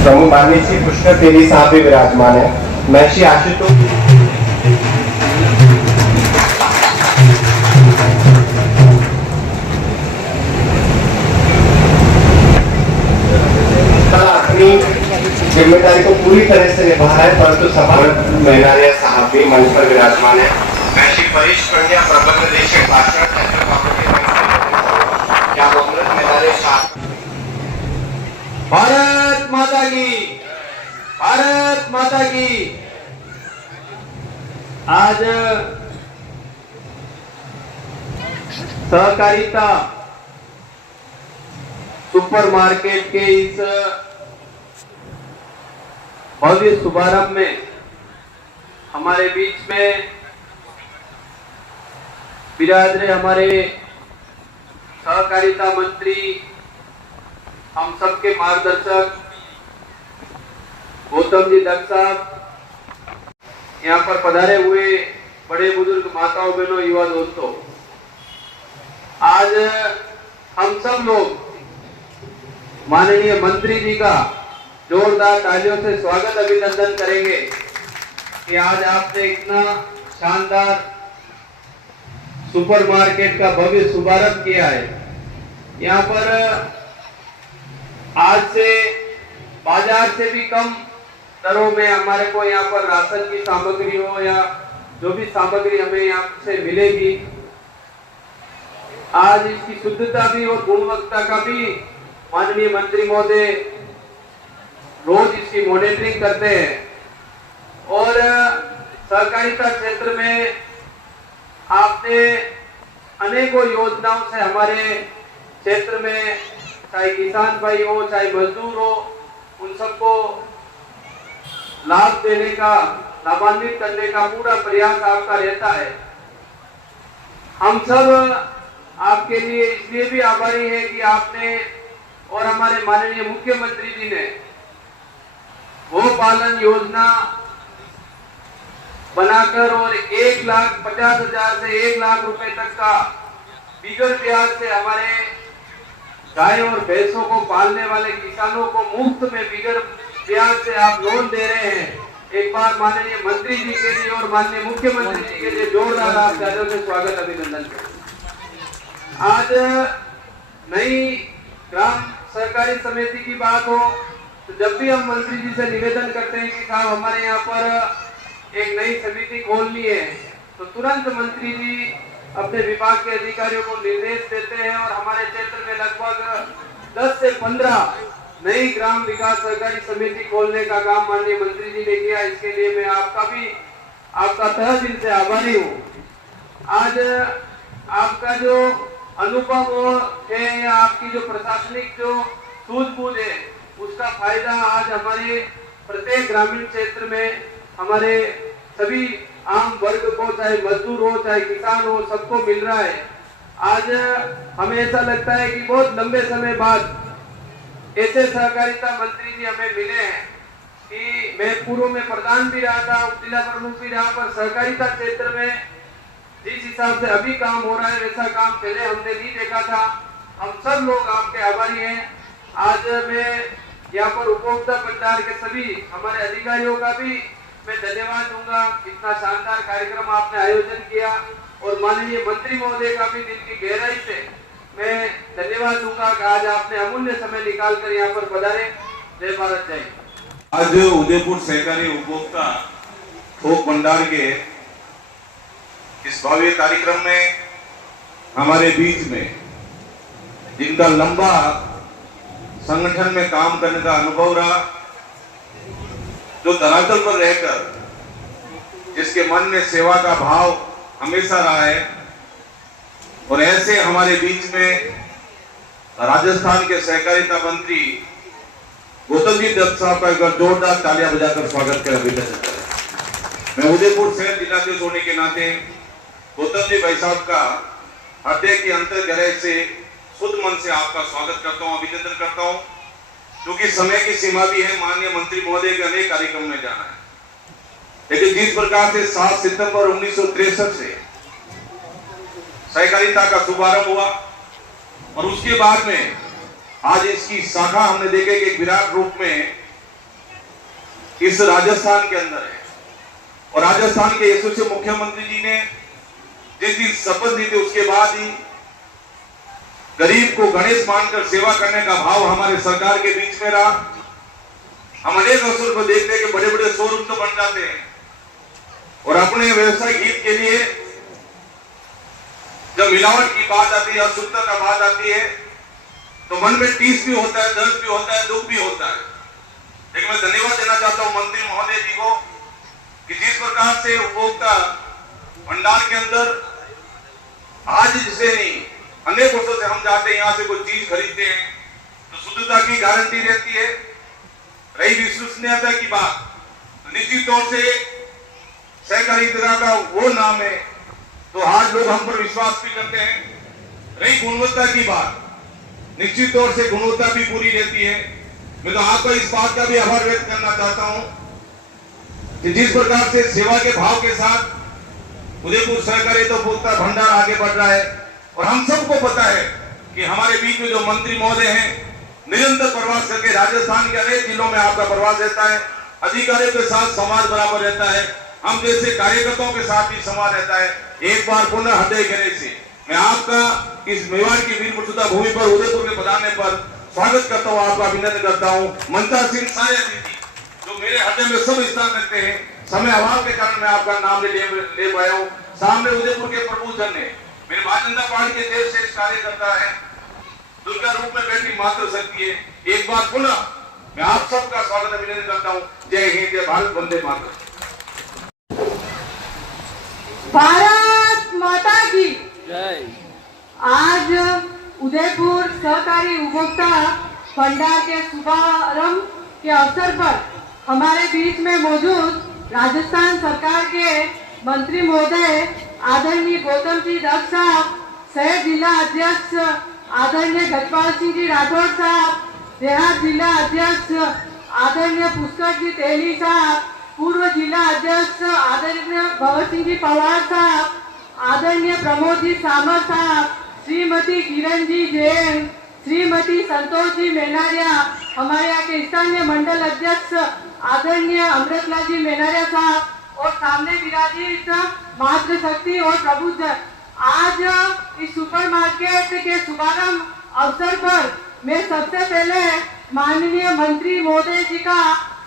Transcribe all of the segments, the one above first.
प्रमुख माननीय श्री कृष्ण तेली साहब भी विराजमान है। मैं श्री आशुतोष अपनी जिम्मेदारी को पूरी तरह से निभा रहा है, परंतु सभा मेहरानिया साहब भी मंच पर विराजमान है। मैं श्री परेश पंड्या प्रबंध निदेशक भाषण भारत माता की, भारत माता की। आज सहकारिता सुपरमार्केट के इस भव्य शुभारंभ में हमारे बीच में विराज रहे हमारे सहकारिता मंत्री, हम सबके मार्गदर्शक गौतम जी दत्त साहब, यहाँ पर पधारे हुए बड़े बुजुर्ग माताओं बहनों युवा दोस्तों, आज हम सब लोग माननीय मंत्री जी का जोरदार तालियों से स्वागत अभिनंदन करेंगे कि आज आपने इतना शानदार सुपरमार्केट का भव्य शुभारंभ किया है। यहाँ पर आज से बाजार से भी कम दरों में हमारे को यहाँ पर राशन की सामग्री हो या जो भी सामग्री हमें यहाँ से मिलेगी, आज इसकी शुद्धता भी और गुणवत्ता का भी माननीय मंत्री महोदय रोज इसकी मॉनिटरिंग करते हैं। और सहकारिता क्षेत्र में आपने अनेकों योजनाओं से हमारे क्षेत्र में चाहे किसान भाई हो चाहे मजदूर हो, उन सबको लाभ देने का, लाभान्वित करने का पूरा प्रयास आपका रहता है। हम सब आपके लिए इसलिए भी आभारी है कि आपने और हमारे माननीय मुख्यमंत्री जी ने गोपालन योजना बनाकर और 1,50,000 से 1 लाख रुपए तक का बिगर ब्याज से हमारे गाय और भैंसों को पालने वाले किसानों को मुफ्त में बिगर ब्याज से आप लोन दे रहे हैं। एक बार माननीय मंत्री जी के लिए और माननीय मुख्यमंत्री जी के लिए जोरदार आप तालियों से स्वागत अभिनंदन करें। आज नई ग्राम सहकारी समिति की बात हो तो जब भी हम मंत्री जी से निवेदन करते हैं कि साहब हमारे यहाँ पर एक नई समिति खोलनी है, तो तुरंत मंत्री जी अपने विभाग के अधिकारियों को निर्देश देते हैं और हमारे क्षेत्र में लगभग 10 से 15 नई ग्राम विकास सहकारी समिति खोलने का काम माननीय मंत्री जी ने किया। इसके लिए मैं आपका तहे दिल से आभारी हूँ। आज आपका जो अनुभव है या आपकी जो प्रशासनिक जो सूझबूझ है, उसका फायदा आज हमारे प्रत्येक ग्रामीण क्षेत्र में हमारे सभी आम वर्ग को, चाहे मजदूर हो चाहे किसान हो, सबको मिल रहा है। आज हमें ऐसा लगता है कि बहुत लंबे समय बाद ऐसे सहकारिता मंत्री जी हमें मिले हैं कि मैं पूर्व में प्रधान भी रहा था, उप जिला प्रमुख भी रहा, पर सहकारिता क्षेत्र में जिस हिसाब से अभी काम हो रहा है वैसा काम पहले हमने नहीं देखा था। हम सब लोग आपके आभारी हैं। आज मैं यहाँ पर उपभोक्ता भंडार के सभी हमारे अधिकारियों का भी मैं धन्यवाद दूंगा। इतना शानदार कार्यक्रम आपने आयोजन किया और माननीय मंत्री महोदय का भी दिल की गहराई से मैं धन्यवाद दूंगा कि आज आपने अमूल्य समय निकाल कर यहाँ पर पधारे। जय भारत जय। आज उदयपुर सहकारी उपभोक्ता थोक भंडार के इस भव्य कार्यक्रम में हमारे बीच में जिनका लंबा संगठन में काम करने का अनुभव रहा, जो धरातल पर रहकर जिसके मन में सेवा का भाव हमेशा रहा है, और ऐसे हमारे बीच में राजस्थान के सहकारिता मंत्री गौतम जी दत्त साहब का एक बार जोरदार तालियां बजाकर स्वागत करें अभिनंदन करें। मैं उदयपुर शहर जिलाध्यक्ष होने के नाते गौतम जी भाई साहब का हृदय के अंतर गहराई से शुद्ध मन से आपका स्वागत करता हूं, अभिनंदन करता हूं, क्योंकि समय की सीमा भी है। माननीय मंत्री महोदय के अनेक कार्यक्रम में जाना है, लेकिन जिस प्रकार से 7 सितंबर 1963 से सहकारिता का शुभारंभ हुआ और उसके बाद में आज इसकी शाखा हमने देखे कि एक विराट रूप में इस राजस्थान के अंदर है, और राजस्थान के यशस्वी मुख्यमंत्री जी ने जिस दिन शपथ ली थी उसके बाद ही गरीब को गणेश मानकर सेवा करने का भाव हमारे सरकार के बीच में रहा। हम अनेक अवसर पर देखते हैं कि बड़े बड़े शोरूम तो बन जाते हैं और अपने व्यवसायिक हित के लिए जब मिलावट की बात आती है, अशुद्धता का बात आती है, तो मन में टीस भी होता है, दर्द भी होता है, दुख भी होता है। लेकिन मैं धन्यवाद देना चाहता हूं मंत्री महोदय जी को कि जिस प्रकार से उपभोक्ता भंडार के अंदर आज जिसे नहीं अनेक वर्षों से हम जाते हैं, यहाँ से कोई चीज खरीदते हैं तो शुद्धता की गारंटी रहती है। रही विश्वसनीयता की बात, निश्चित तौर से सहकारिता का वो नाम है तो आज लोग हम पर विश्वास भी करते हैं। रही गुणवत्ता की बात, निश्चित तौर से गुणवत्ता भी पूरी रहती है। मैं तो आपका इस बात का भी आभार व्यक्त करना चाहता हूं कि जिस प्रकार से सेवा के भाव के साथ उदयपुर सहकारिता उपभोक्ता भंडार आगे बढ़ रहा है, और हम सबको पता है कि हमारे बीच में जो मंत्री महोदय हैं निरंतर प्रवास करके राजस्थान के अनेक जिलों में आपका प्रवास रहता है, अधिकारियों के साथ संवाद बराबर रहता है, हम जैसे कार्यकर्ताओं के साथ भी संवाद रहता है। एक बार पुनः हृदय गहराई से मैं आपका इस मेवाड़ की वीर प्रसूता भूमि पर उदयपुर के पधारने पर स्वागत करता हूं, आपका अभिनंदन करता हूं। मनता सिंह साया जी जो मेरे हृदय में सब स्थान रखते हैं, समय अभाव के कारण मैं आपका नाम ले पाया हूं। सामने उदयपुर के प्रभुजन ने मेरे भारतीय जनता पार्टी के देश से कार्यकर्ता है, दुर्गा रूप में बैठी मात्र शक्ति है। एक बार पुनः मैं आप सबका स्वागत अभिनंदन करता हूं। जय हिंद, जय भारत, वंदे मातरम। भारत माता की जय। आज उदयपुर सहकारी उपभोक्ता भंडार के शुभारंभ के अवसर पर हमारे बीच में मौजूद राजस्थान सरकार के मंत्री महोदय आदरणीय गौतम जी दत्त साहब, शहर जिला अध्यक्ष आदरणीय गजपाल सिंह जी राठौड़ साहब, देहात जिला अध्यक्ष आदरणीय पुष्कर जी तेली साहब, पूर्व जिला अध्यक्ष आदरणीय भगत सिंह जी पवार साहब, आदरणीय प्रमोद जी सामर साहब, श्रीमती किरण जी जैन, श्रीमती संतोष जी मेनारिया, हमारे यहाँ के स्थानीय मंडल अध्यक्ष आदरणीय अमृतलाल जी मेनारिया साहब, और सामने विराजित मातृशक्ति और प्रभुजन। आज इस सुपर मार्केट के शुभारंभ अवसर पर मैं सबसे पहले माननीय मंत्री महोदय जी का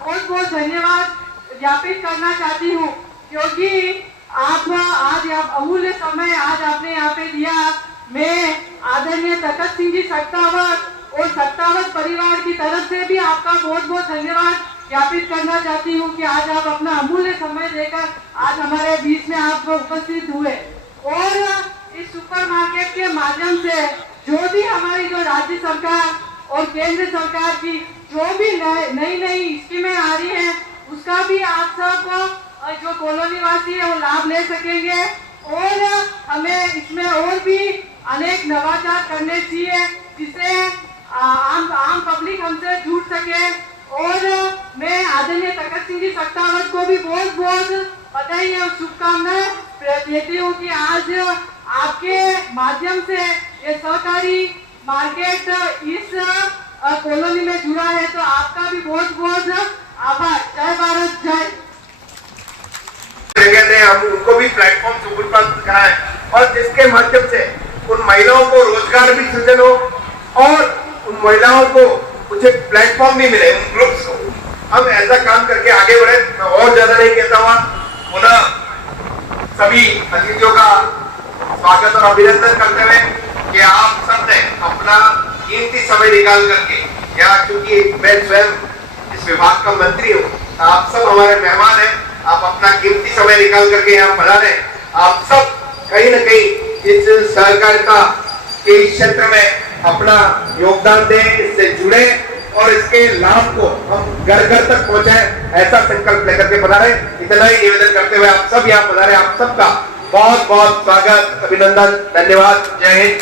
बहुत बहुत धन्यवाद ज्ञापित करना चाहती हूँ, क्योंकि आप आज अमूल्य समय आज आपने यहाँ पे दिया। मैं आदरणीय तखत सिंह जी सत्तावत और सत्तावत परिवार की तरफ से भी आपका बहुत बहुत धन्यवाद ज्ञापित करना चाहती हूँ कि आज आप अपना अमूल्य समय देकर आज हमारे बीच में आप उपस्थित हुए, और इस सुपर मार्केट के माध्यम से जो भी हमारी जो राज्य सरकार और केंद्र सरकार की जो भी नई नई स्कीमें आ रही है उसका भी आप सब जो कॉलोनी वासी है वो लाभ ले सकेंगे, और हमें इसमें और भी अनेक नवाचार करने चाहिए जिससे आम पब्लिक हमसे जुड़ सके। और मैं आदरणीय तखत सिंह जी सत्तावत को भी बहुत बहुत बधाई और शुभकामनाएं देती हूँ कि आज आपके माध्यम से ये सहकारी मार्केट इस कॉलोनी में जुड़ा है, तो आपका भी बहुत बहुत आभार। जय भारत, जय। हम उनको भी प्लेटफॉर्म उपलब्ध कराएं और जिसके माध्यम से उन महिलाओं को रोजगार भी सृजन हो और उन महिलाओं को कुछ प्लेटफॉर्म भी मिले, उन ग्रुप्स को। हम ऐसा काम करके आगे बढ़े। मैं और ज्यादा नहीं कहता हुआ पुनः सभी अतिथियों का स्वागत और अभिनंदन करते हुए कि आप सब ने अपना समय निकाल करके, या चूंकि मैं स्वयं इस विभाग का मंत्री हूँ, आप सब हमारे मेहमान हैं, आप अपना कीमती समय निकाल करके यहाँ पधारे। आप सब कहीं न कहीं इस सहकारिता के क्षेत्र में अपना योगदान दें, इससे जुड़े और इसके लाभ को हम घर घर तक पहुंचाएं, ऐसा संकल्प लेकर के पधारे। इतना ही निवेदन करते हुए आप सब यहाँ पधारे, आप सबका बहुत बहुत स्वागत, अभिनंदन, धन्यवाद, जय हिंद।